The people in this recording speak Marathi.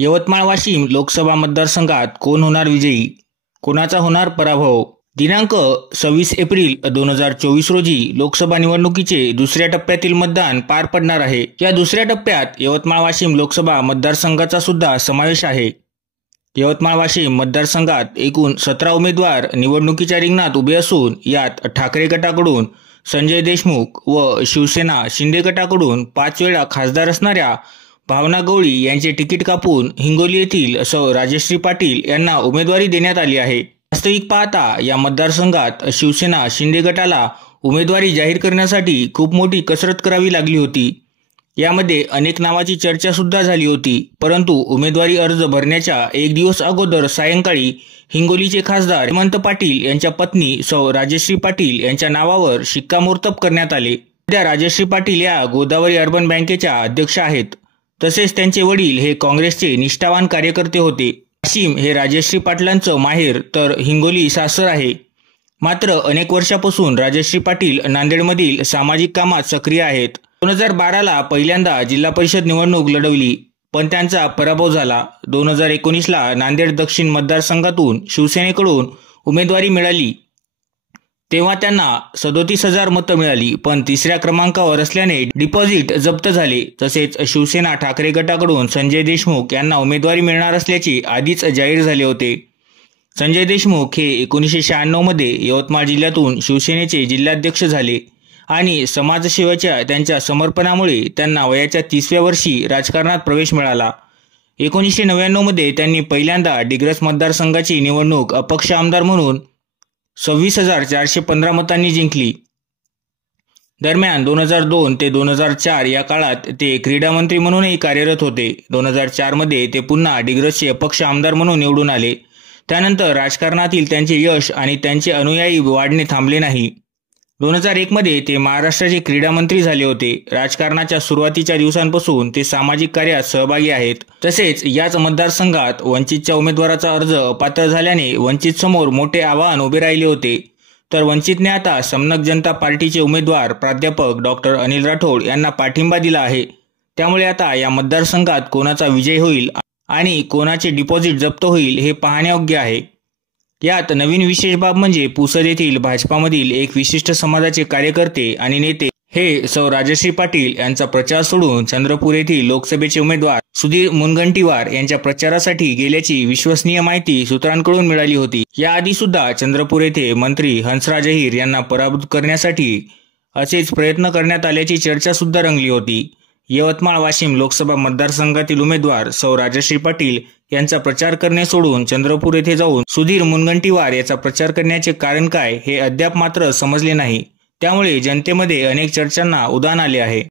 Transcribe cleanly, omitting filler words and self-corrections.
यवतमाळ वाशिम लोकसभा मतदारसंघात कोण होणार विजयी, कोणाचा होणार पराभव? दिनांक 26 एप्रिल 2024 रोजी लोकसभा निवडणुकीचे दुसऱ्या टप्प्यातील मतदान पार पडणार आहे। या दुसऱ्या टप्प्यात यवतमाळ वाशिम लोकसभा मतदारसंघाचा सुद्धा समावेश आहे। यवतमाळ वाशिम मतदारसंघात एकूण 17 उमेदवार निवडणुकीच्या रिंगणात उभे असून यात ठाकरे गटाकडून संजय देशमुख व शिवसेना शिंदे गटाकडून 5 वेळा खासदार असणाऱ्या भावना गवळी यांचे तिकीट कापून हिंगोली येथील सौ राजश्री पाटील यांना उमेदवारी देण्यात आली आहे। वास्तविक पाहता या मतदारसंघात शिवसेना शिंदे गटाला उमेदवारी जाहीर करण्यासाठी खूप मोठी कसरत करावी लागली होती। यामध्ये अनेक नावाची चर्चा सुद्धा झाली होती, परंतु उमेदवारी अर्ज भरण्याच्या एक दिवस अगोदर सायंकाळी हिंगोलीचे खासदार हेमंत पाटील यांच्या पत्नी सौ राजश्री पाटील यांच्या नावावर शिक्कामोर्तब करण्यात आले। सध्या राजश्री पाटील या गोदावरी अर्बन बँकेच्या अध्यक्ष आहेत। तसेच त्यांचे वडील हे काँग्रेसचे निष्ठावान कार्यकर्ते होते। वाशिम हे राजश्री पाटलांचं माहेर तर हिंगोली सासर आहे। मात्र अनेक वर्षापासून राजश्री पाटील नांदेडमधील सामाजिक कामात सक्रिय आहेत। 2012ला पहिल्यांदा जिल्हा परिषद निवडणूक लढवली, पण त्यांचा पराभव झाला। 2019ला नांदेड दक्षिण मतदारसंघातून शिवसेनेकडून उमेदवारी मिळाली, तेव्हा त्यांना 37,000 मतं मिळाली, पण तिसऱ्या क्रमांकावर असल्याने डिपॉझिट जप्त झाले। तसेच शिवसेना ठाकरे गटाकडून संजय देशमुख यांना उमेदवारी मिळणार असल्याचे आधीच जाहीर झाले होते। संजय देशमुख हे 1996 मध्ये यवतमाळ जिल्ह्यातून शिवसेनेचे जिल्हाध्यक्ष झाले आणि समाजसेवेच्या त्यांच्या समर्पणामुळे त्यांना वयाच्या 30व्या वर्षी राजकारणात प्रवेश मिळाला। 1999 मध्ये त्यांनी पहिल्यांदा डिग्रस मतदारसंघाची निवडणूक अपक्ष आमदार म्हणून 26,415 मतांनी जिंकली। दरम्यान 2002 ते 2004 या काळात ते क्रीडा मंत्री म्हणूनही कार्यरत होते। 2004 मध्ये ते पुन्हा डिग्रसचे अपक्ष आमदार म्हणून निवडून आले। त्यानंतर राजकारणातील त्यांचे यश आणि त्यांचे अनुयायी वाढणे थांबले नाही। 2001 मध्ये ते महाराष्ट्राचे क्रीडा मंत्री झाले होते। राजकारणाच्या सुरुवातीच्या दिवसांपासून ते सामाजिक कार्यात सहभागी आहेत। तसेच याच मतदारसंघात वंचितच्या उमेदवाराचा अर्ज अपात्र झाल्याने वंचित समोर मोठे आव्हान उभे राहिले होते। तर वंचितने आता समनक जनता पार्टीचे उमेदवार प्राध्यापक डॉक्टर अनिल राठोड यांना पाठिंबा दिला आहे। त्यामुळे आता या मतदारसंघात कोणाचा विजय होईल आणि कोणाचे डिपॉझिट जप्त होईल हे पाहण्यायोग्य आहे। यात नवीन विशेष बाब म्हणजे पुसद येथील भाजपामधील एक विशिष्ट समाजाचे कार्यकर्ते आणि नेते हे सौ राजश्री पाटील यांचा प्रचार सोडून चंद्रपूर येथील लोकसभेचे उमेदवार सुधीर मुनगंटीवार यांच्या प्रचारासाठी गेल्याची विश्वसनीय माहिती सूत्रांकडून मिळाली होती। याआधी सुद्धा चंद्रपूर येथे मंत्री हंसराज अहिर यांना पराभूत करण्यासाठी असेच प्रयत्न करण्यात आल्याची चर्चा सुद्धा रंगली होती। यवतमाळ वाशिम लोकसभा मतदारसंघातील उमेदवार सौ राजश्री पाटील यांचा प्रचार करणे सोडून चंद्रपूर येथे जाऊन सुधीर मुनगंटीवार याचा प्रचार करण्याचे कारण काय हे अद्याप मात्र समजले नाही। त्यामुळे जनतेमध्ये अनेक चर्चांना उधाण आले आहे।